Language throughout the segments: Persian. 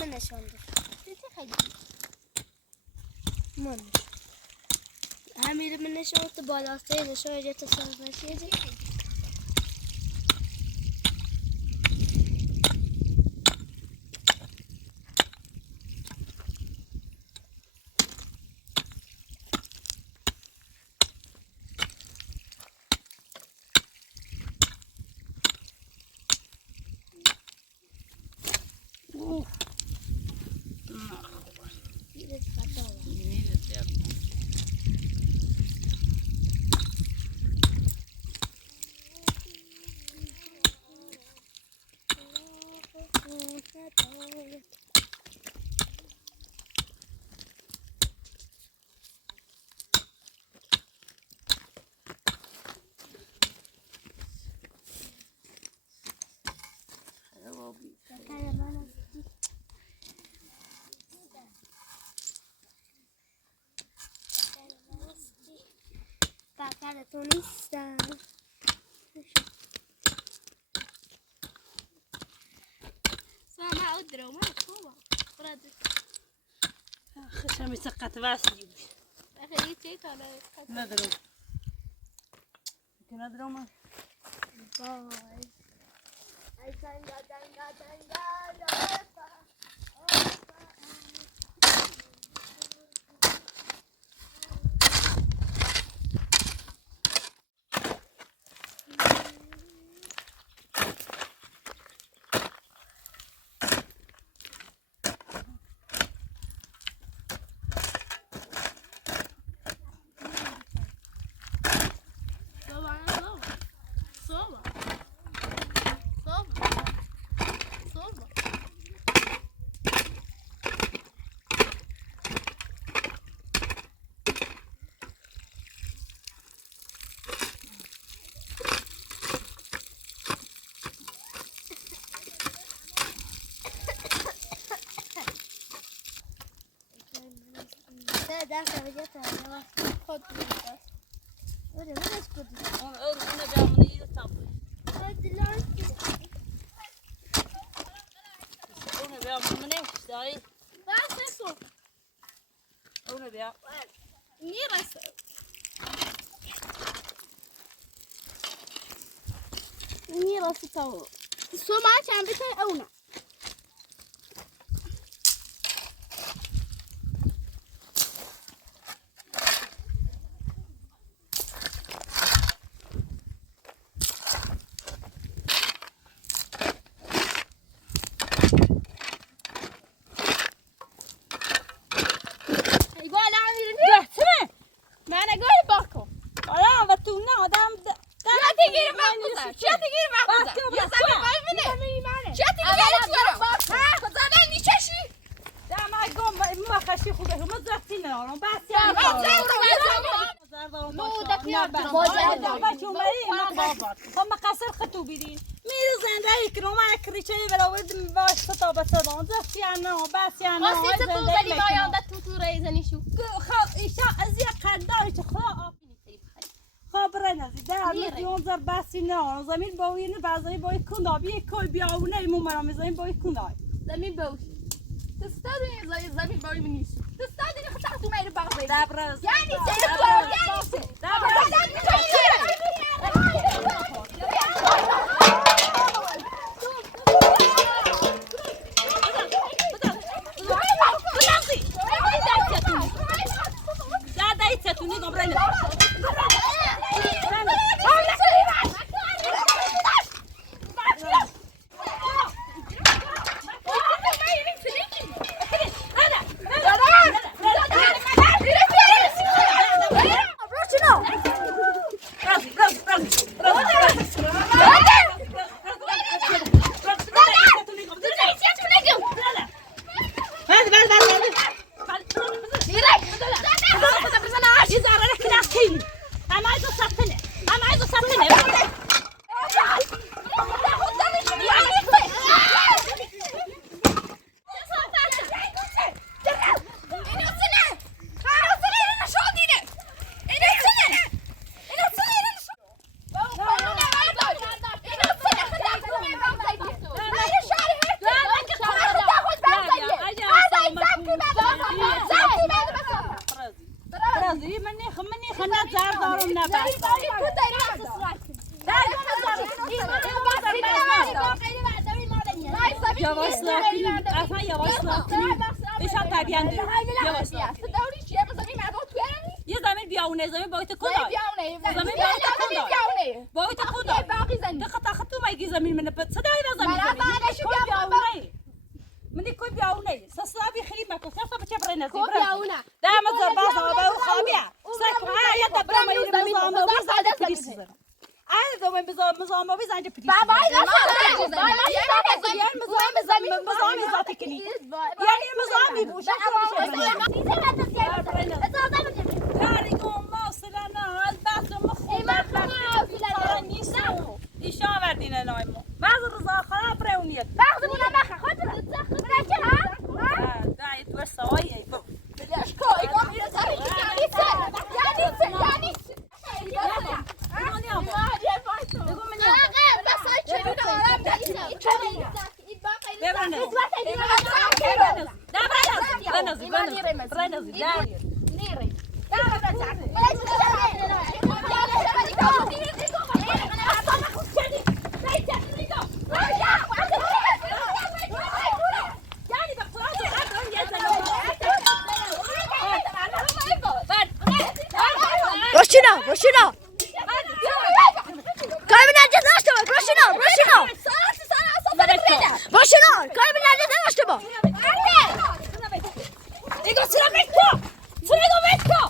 من نشاندم من همین من نشاند بالاتر نشاید تصرف نشیدی تو نیستم سامع أدرى ما هو برد خشمي سقط واسي أخي تيك على ندرو ندرو ما باي أي تانجا داخل وجهتها خد ولا ما اسكت انا بعمل ايه طب انا بعمل منين داي بس اسو انا بيع نيرس نيرس تو سو ما كان بتاي اونا هم قصر خطو بیدین میره زنده که رو ما کریچه براورد باش فتا بسدان زفت یا نه بس یا نه واسه تو ولی ما یادت تو رایزنی شو خب ایشا از یک قداری تو خدا خبره نزی در میلیون زر بسی نه زمین باوی نه بعضی باوی کندابی کوی بیاونه مو مرام زمین باوی کندای زمین باوی تستادنی زمین باوی نیست تستادنی خطر تو میره باوی دبرز یعنی چه یعنی yavaşla. Afan yavaşla. İşte tabiandır. Yavaşla. تدوری چیه بزنی مردم تو برمی یه زمین بیاونه زمین باید کلا. بیاونه زمین باید کلا. بیاونه باید کلا. باقی زنی دقت تو میگی زمین من بس صدای زمین. من بعدش بیاونه. منی کوی بیاونه. سسابی خیلی مکو. سسابی چه برای نزدیک. بیاونه دام زرباز آبا و خابیه. سکر ها یه دبرم میریم مزام و بیزاد پلیس زن. آن زمین مزام و بیزاد پلیس. بابا مزام ذاتی کنی. یعنی مزامی بوش. ایشان وردین نایمو. بعض روزا خراب برونیت. بخدمون بخه خاطر برکه ها دایت ورسایی بو. بلاش کاری کنم Roshina! Kaybı nerede açtı bak Roshina! Roshina! Kaybı nerede açtı bak? Digo sıra metto! Sıra metto!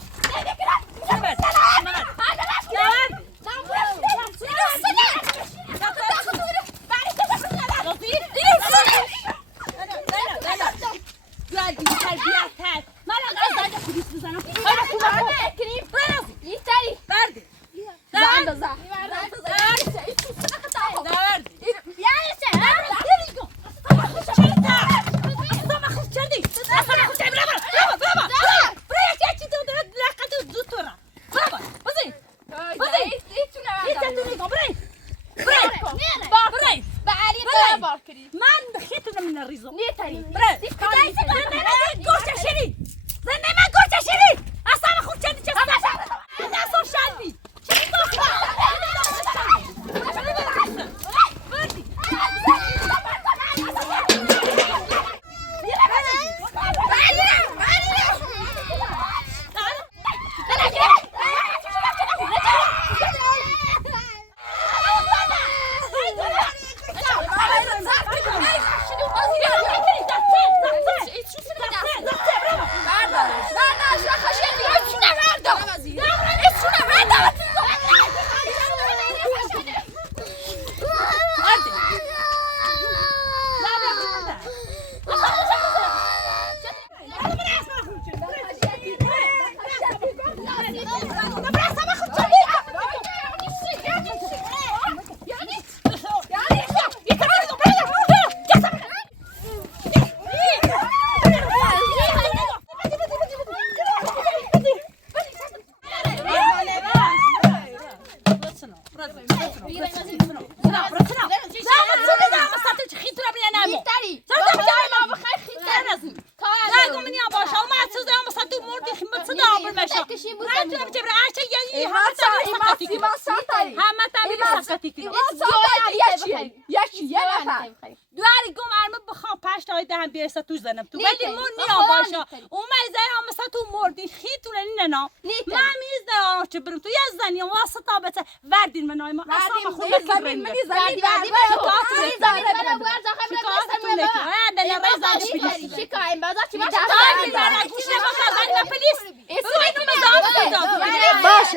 دواری گم ارم بخوام پشت های دهم بیرسه تو زنم تو ولی من نیا باشه اومد زن هم مثلا تو مردی خیتون نه نه من میز دارم چه برم تو یه زنی واسطه بچه وردین منای ما اصلا خود زمین منی زمین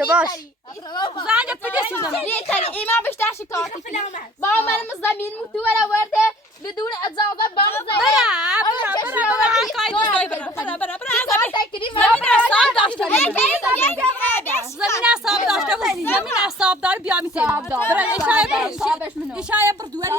باشه زنگ پلیس میزنم ایمان بیشتر شکایتی با من زمین متوره ورده بدون اجازه باغ زدن زمین حساب دار بیا میتونم ایشای بردواری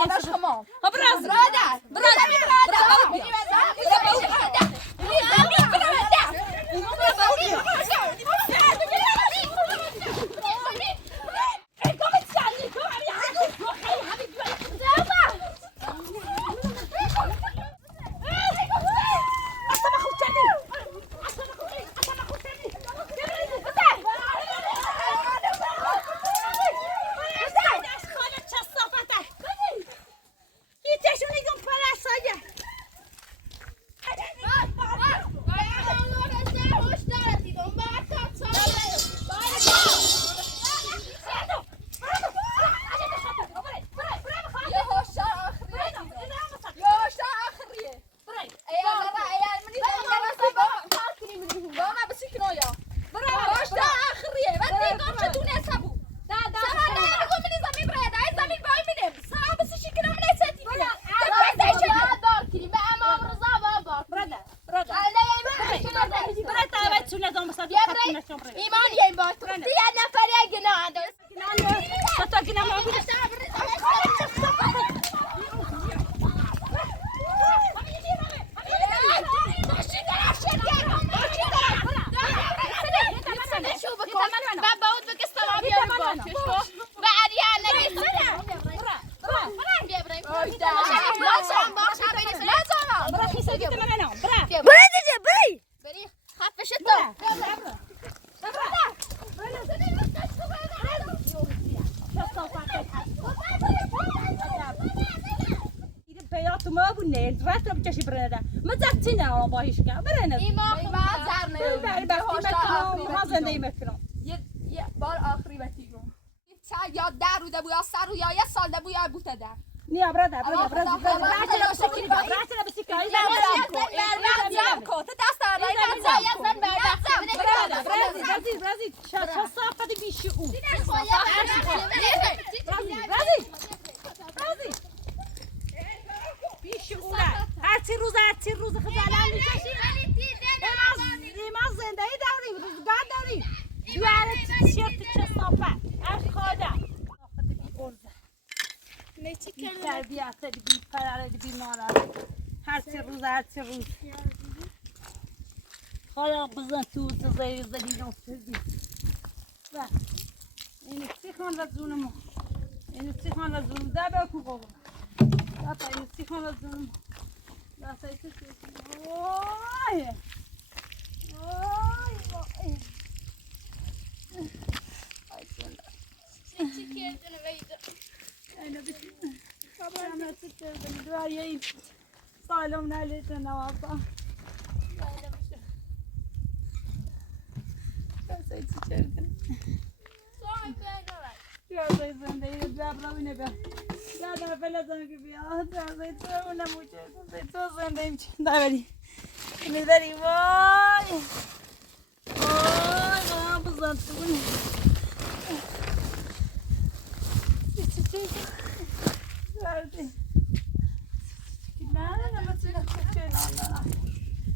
دست رو بکشی برنده مزد نه آن باهیش که برنده ایما زرنه بله بختی زندگی میکنم یه بار آخری بهتی گم یا در رو ده بویا سر رو یا یه سال ده بویا بوته ده نیا برادر هرچی روز خزانه میکشی ما زندگی داریم روزگار داریم دواره تیشرت کثافت اش خواده بی تربیت بی پدر بی مادر هرچی روز خدا بزن تو زدی نفتدی و این سیخان و زونمو این سیخان و زونم ده بکو بابا ده این سیخان و زونم ده سایت سیخان وای اینو بشین خبرم نسید کردنی دواری این سالم نلیتن نواسا دسته چی کردنی دوازده زنده رو دوار روی نبیا دوار فلزم که بیا دوازده تو اونم موچه تو زنده ایم چند دواری میداری وای وای بزن تو Verdi. Nada, não se não sei nada.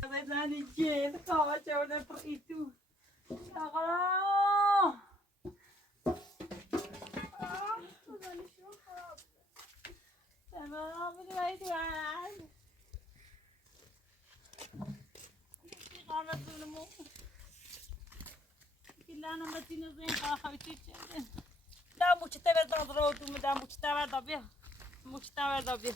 Mas não ninguém, calma, eu não pro itu. Agora. Agora me vai tirar. Agora tudo bom. Que lá não me tinha bem para fazer. Dá muito tempo de rodo, me dá muito tempo de bem. مجتمع دابی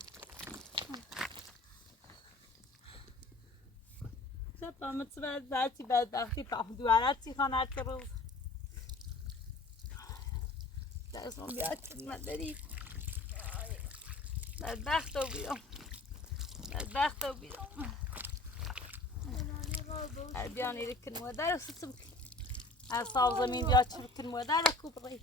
سپا متسبت بعدی بدبختی پاهم دوارتی خانه چه روز درسون بیاد خدمت داری بدبخت رو بیام بیان ایره کن مادر رو سسم از صاف زمین بیاد چه کن مادر رو کوبری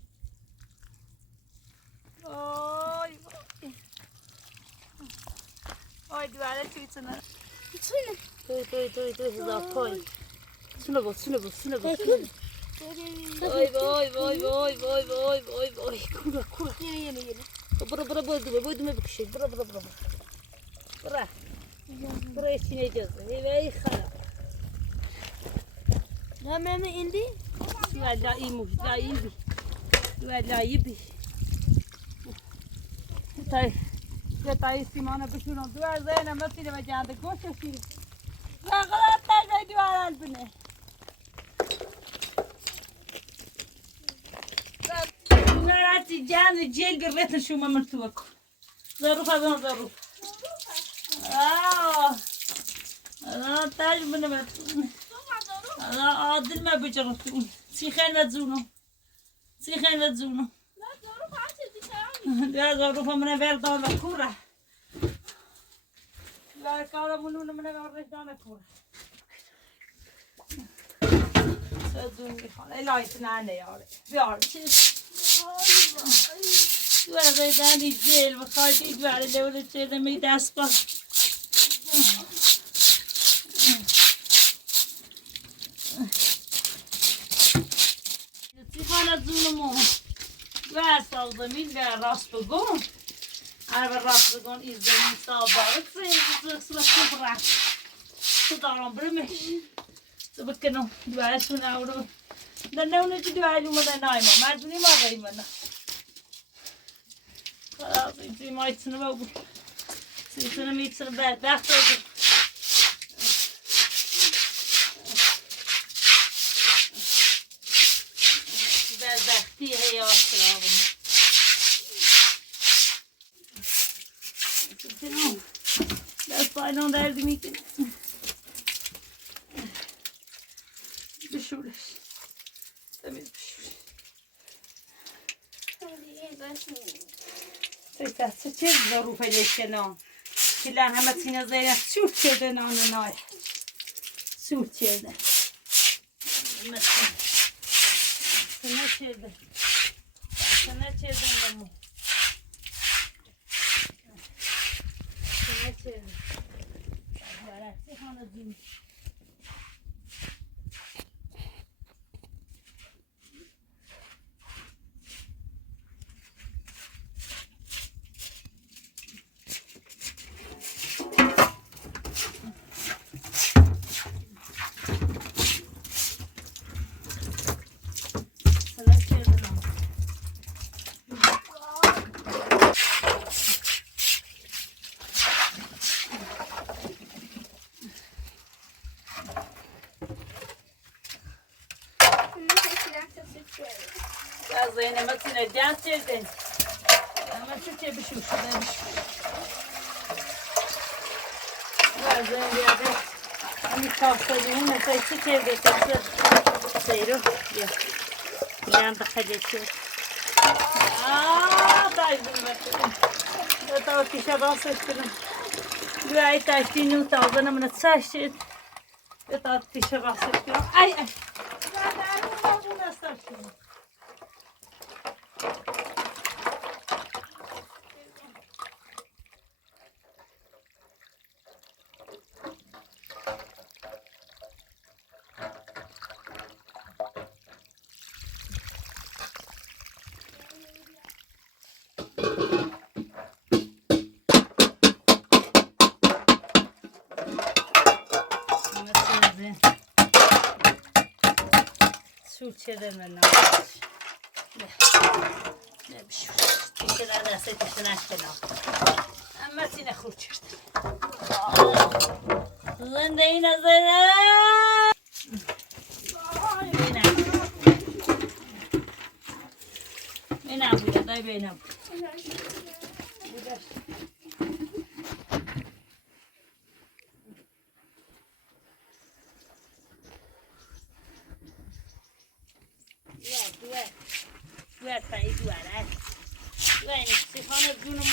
Oi, دواره توی چنه توی هزار پای سنو بود وای کوره برو دومه بکشید برو ایچی نجازه وی خراب نمیم ایندی؟ لایی بی تای سیمانه بشونم دوار زینه مسیره و جانده گوششی زغلت تای دوار بنه نراتی جانده جیل گربتن شما مرتوب کن ظروف ازان ظروف تاج بنه مرتوب عادل ما بجرتون سیخین و زونم ده ظروف منه وردان و کوره لا کارمونو منه وردان و کوره سازون میخوان الهیت نه یاره بیار دوار زیدانی جیل بخواهی دوار دوله چیده می دست با سیخان زونمو و سال زمین و راست بگون عرب راست بگون این زمین سال بارد سلا خوب رفت تو دارم برمش تو بکنم دوارشون اورو در نونه چی دواری اومده نایما مردونی ما غیمانه خلاص اینجوری ما ایتونه بگو سیتونه میتونه بدبخت بگو بدبختی حیات سراغمون دست پایلان دردی میکنه بشورش تمیز بشورش چه ظروفه لیکنان Filan همه تینه زیره سوت کرده نان نای سوت کرده همه تینه کرده تینه کرده نمو تینه کرده برسی خانه دیم Zeynep'e sinirden çezdin. Ama şu çebişim şurada bir şey. Zeynep'e hani kalsaydım mesela şu çevre kalsa seyro ya. Yan da kadeci. Daydım bakalım. Ya da ateşe basıştırım. Güvey taştığını utağına bana saçtı. Ya da ateşe basıştırım. Ay. Bu nasıl taştığını? Çevirme ne bir şey. Dikkat ederse dişine açtım. Ama sine kurçurdu. Zende yine zene. Bena bu ya da bena. Ver payı duvar. Ver sifana dunumu.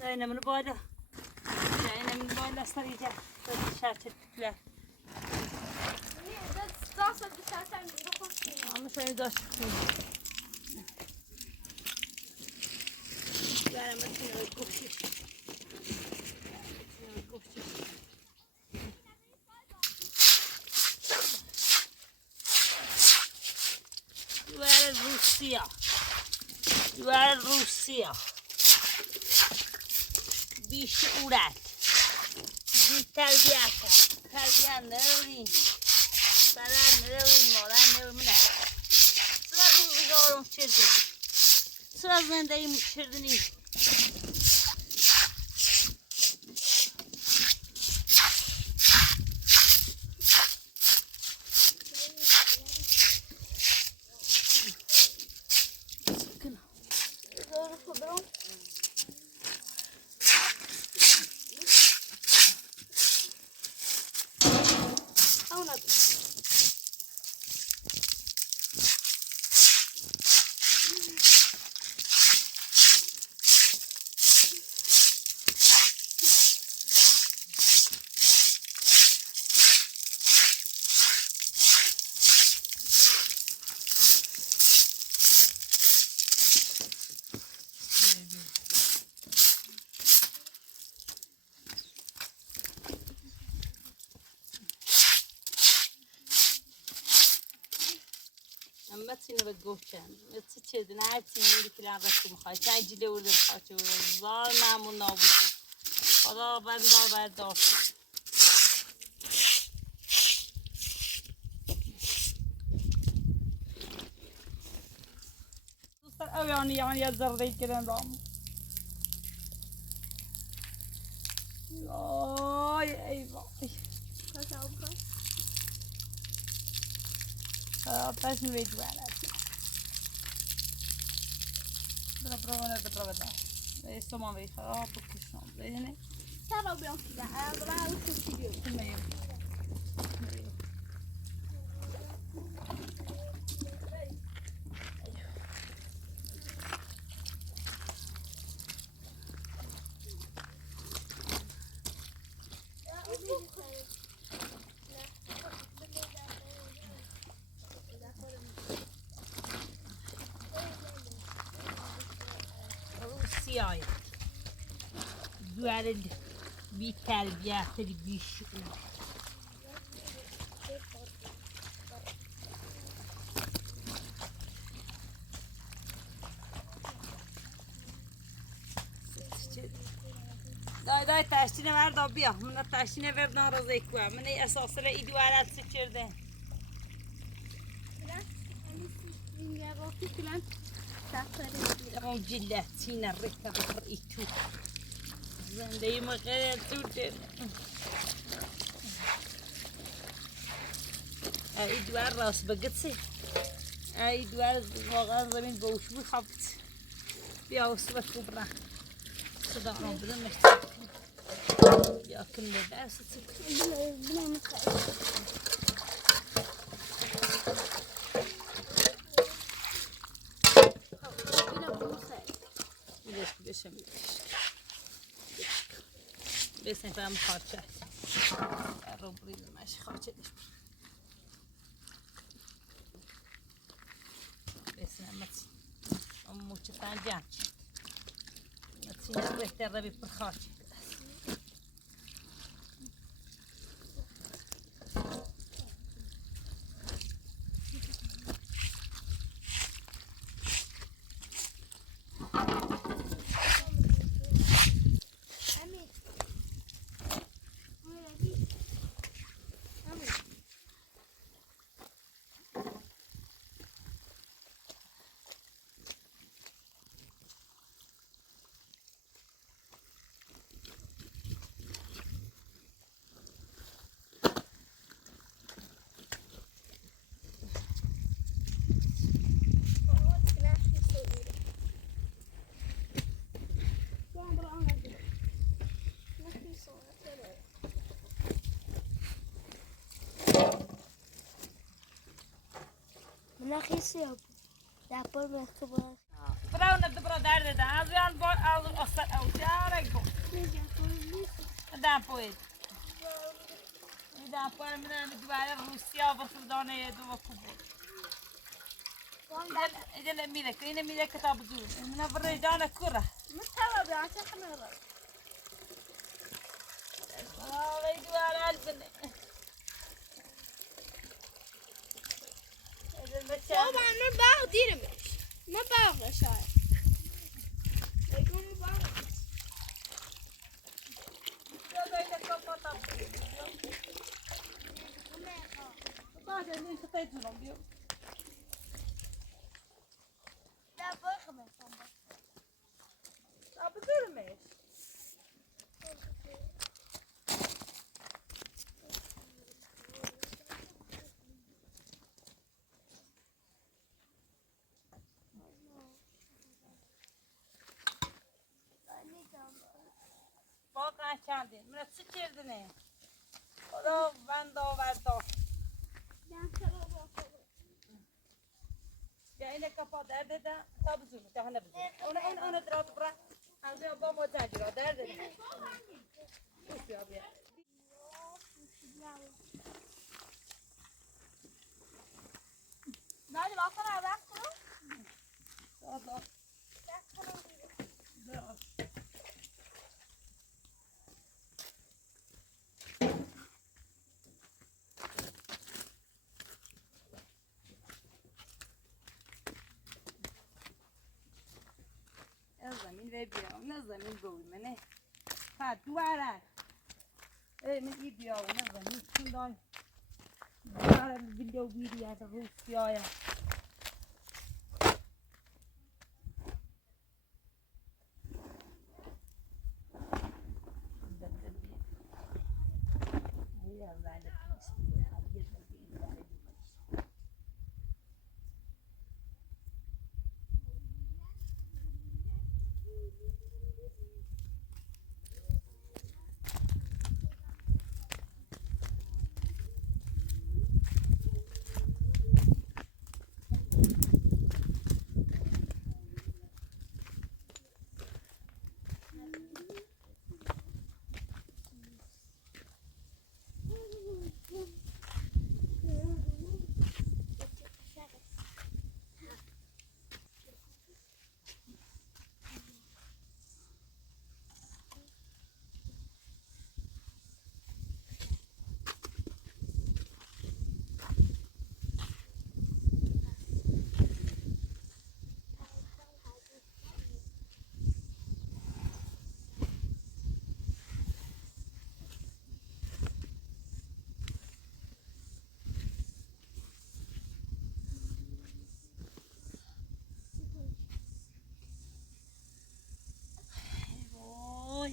Zeynep'in boyla. Zeynep'in boyla sarıyacak. Dışarı çektikler. Ama seni de açıklayayım. Veremedim öyle kokuşuyor. Rusya. Rusya. Bir şuurat. Bir terbiye. Terbiye ne Salam nevim moran nevim ne? Sıra rüzgarım çirdi. Sıra zendeyim çirdini. Seni ve goçan. Yatsı çedin her şeyi yürüklen rakım khay. Tecile olur kaçıyor. Zar memnun nabut. Valla ben daha berdar. Dostlar ev yani yazarda giren dam. Ay eyvah. Atrás no meio do ar. Para provar, para provar. Somma vi خراب بکشم بینه چرا بیام دیگه برای کسی بیام سیاه دوال بی تربیت خیلی بیشعور دای تشتینه وردا بیا من تشتینه وردان رازه کوه من اساسا ای دوالت سچرده اون جلاتين الركب الرئيتو زندي مغير تودن اي دوار راس بقتسي اي دوار واقعا زمین بوش بخبت بیا وصبت كبرى صدق ربنا محتاج بیا كل بس بشم بس نفهم خاطر رو برید ماش خاطر بس نمت امو چتان جان نتيجة بهتر ربي برخاطر نخیسی اب در پر مکتوب براو ندبرا درد ده از یان با از اصل اوتیارک بو دام پوید دام پوید من دوباره روسیا بفردانه دو کوبو إذا ميلك هنا ميلك كتاب زور من الرجال كرة مستوى بعشان خمرة يدوا على البن طبعا ما باخ ديرمش ما باخ شاي يكون ما باخ واقعا چندین من چی کردنه خدا بند آوردا بیا اینه کپا درده ده تا بزونه تا هنه بزونه اون درات برا از بیا با مزاجی را درده ده بیا بیا بعد باخر عوض کنم زمین و بیام نه زمین بوی منه فقط دواره من ای بیام نه زمین کندان دواره ویدیو ویدیو از روسیاه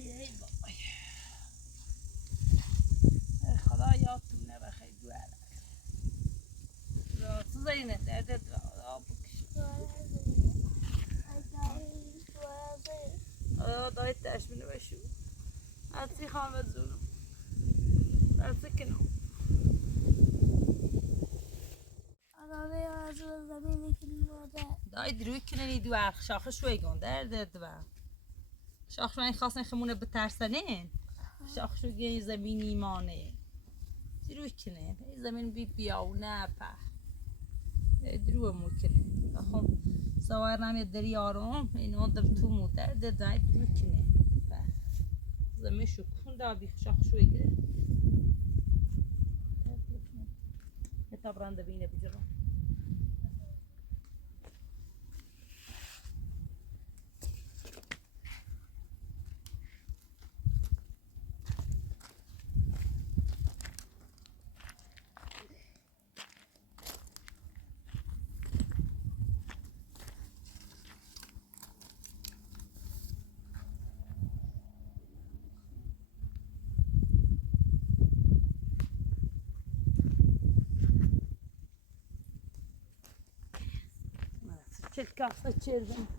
ای بابای خدا یادتونه بخیر دواره تو زینه دردت آب بکش دایت تشمینه بشو هستی خامت زونم هستی کنم دای دروی کننی دو اخ شاخش روی گون دردت و شاخش روی خواستن خمونه بترسنین شاخش روی زمین ایمانه دروی کنن زمین بی بیاونه په درو مو کنن خب سوار نمی دری آرام اینو در تو مو دردت دای دروی کنن زمین شو کن دابی شاخش روی گره طبعا بینه بجرا چه کاسه چربن